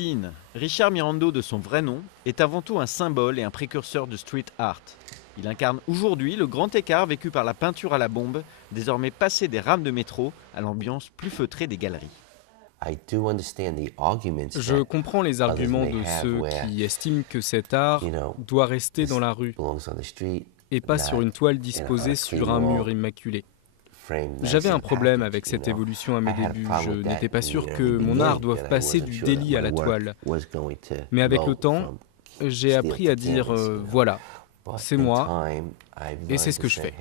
Sin, Richard Mirando de son vrai nom, est avant tout un symbole et un précurseur du street art. Il incarne aujourd'hui le grand écart vécu par la peinture à la bombe, désormais passé des rames de métro à l'ambiance plus feutrée des galeries. Je comprends les arguments de ceux qui estiment que cet art doit rester dans la rue et pas sur une toile disposée sur un mur immaculé. J'avais un problème avec cette évolution à mes débuts. Je n'étais pas sûr que mon art doive passer du délit à la toile. Mais avec le temps, j'ai appris à dire voilà, c'est moi et c'est ce que je fais.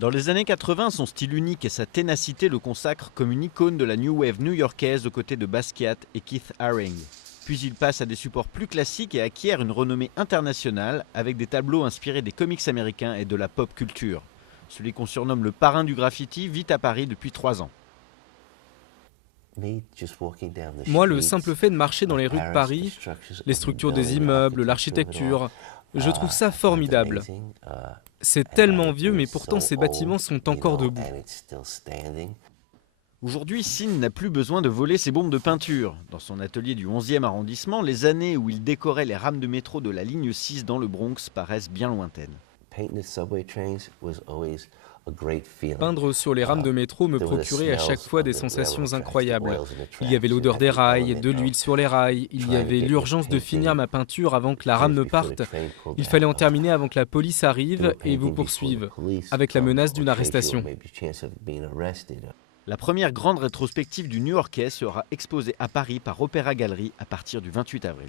Dans les années 80, son style unique et sa ténacité le consacrent comme une icône de la New Wave new-yorkaise aux côtés de Basquiat et Keith Haring. Puis il passe à des supports plus classiques et acquiert une renommée internationale avec des tableaux inspirés des comics américains et de la pop culture. Celui qu'on surnomme le parrain du graffiti vit à Paris depuis 3 ans. Moi, le simple fait de marcher dans les rues de Paris, les structures des immeubles, l'architecture, je trouve ça formidable. C'est tellement vieux, mais pourtant ces bâtiments sont encore debout. Aujourd'hui, Sin n'a plus besoin de voler ses bombes de peinture. Dans son atelier du 11e arrondissement, les années où il décorait les rames de métro de la ligne 6 dans le Bronx paraissent bien lointaines. Peindre sur les rames de métro me procurait à chaque fois des sensations incroyables. Il y avait l'odeur des rails, de l'huile sur les rails, il y avait l'urgence de finir ma peinture avant que la rame ne parte. Il fallait en terminer avant que la police arrive et vous poursuive, avec la menace d'une arrestation. La première grande rétrospective du New-Yorkais sera exposée à Paris par Opéra Galerie à partir du 28 avril.